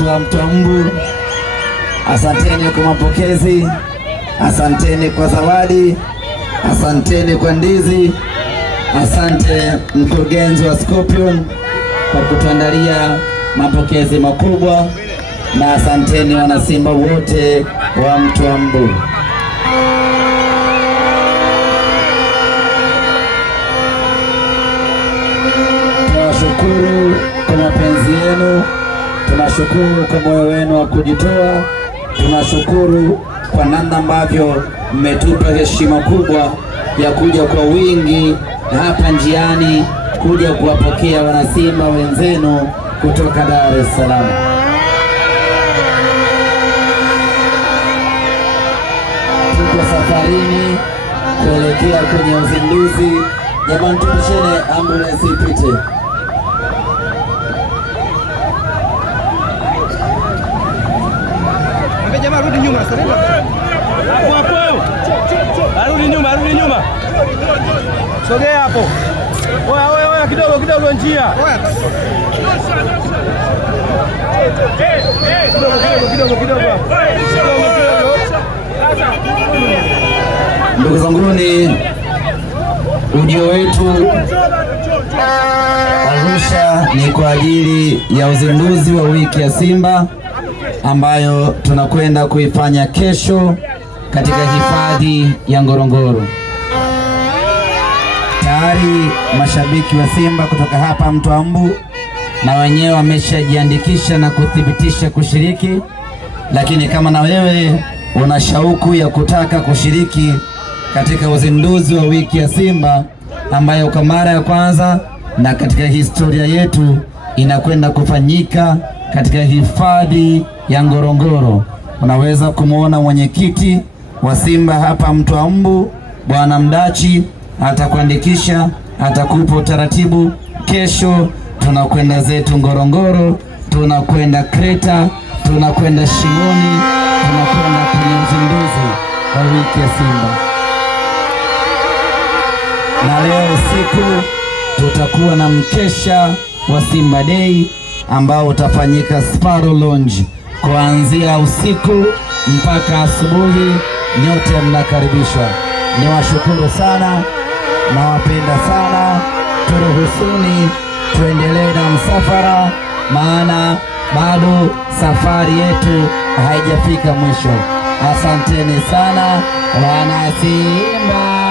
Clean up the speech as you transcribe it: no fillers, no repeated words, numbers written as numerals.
watu wa Mtwambu, asanteni kwa mapokezi, asanteni kwa zawadi, asanteni kwa ndizi, asante mkurugenzi wa Scorpion kwa kutuandalia mapokezi makubwa, na asanteni wanasimba wote wa Mtwambu. Tunashukuru kwa mapenzi yenu, tunashukuru kwa moyo wenu wa kujitoa, tunashukuru kwa namna ambavyo mmetupa heshima kubwa ya kuja kwa wingi hapa njiani kuja kuwapokea wanasimba wenzenu kutoka Dar es Salaam. Tuko safarini kuelekea kwenye uzinduzi. Jamani, tupisheni ambulance ipite. Jamaa rudi nyuma sasa. Hapo hapo. Arudi nyuma, arudi nyuma. Sogea hapo. Oya kidogo njia. Kidogo. Ndugu zanguni, ujio wetu Arusha ni kwa ajili ya uzinduzi wa wiki ya Simba ambayo tunakwenda kuifanya kesho katika hifadhi ya Ngorongoro. Tayari mashabiki wa Simba kutoka hapa Mtwambu na wenyewe wameshajiandikisha na kuthibitisha kushiriki, lakini kama na wewe una shauku ya kutaka kushiriki katika uzinduzi wa wiki ya Simba ambayo kwa mara ya kwanza na katika historia yetu inakwenda kufanyika katika hifadhi ya Ngorongoro, unaweza kumwona mwenyekiti wa Simba hapa Mtwambu, Bwana Mdachi, atakuandikisha, atakupa utaratibu. Kesho tunakwenda zetu Ngorongoro, tunakwenda Kreta, tunakwenda Shimoni, tunakwenda kwenye uzinduzi wa wiki ya Simba. Na leo usiku tutakuwa na mkesha wa Simba Day ambao utafanyika Sparrow Lounge kuanzia usiku mpaka asubuhi. Nyote mnakaribishwa. Niwashukuru sana, nawapenda sana. Turuhusuni tuendelee na msafara, maana bado safari yetu haijafika mwisho. Asanteni sana wana Simba.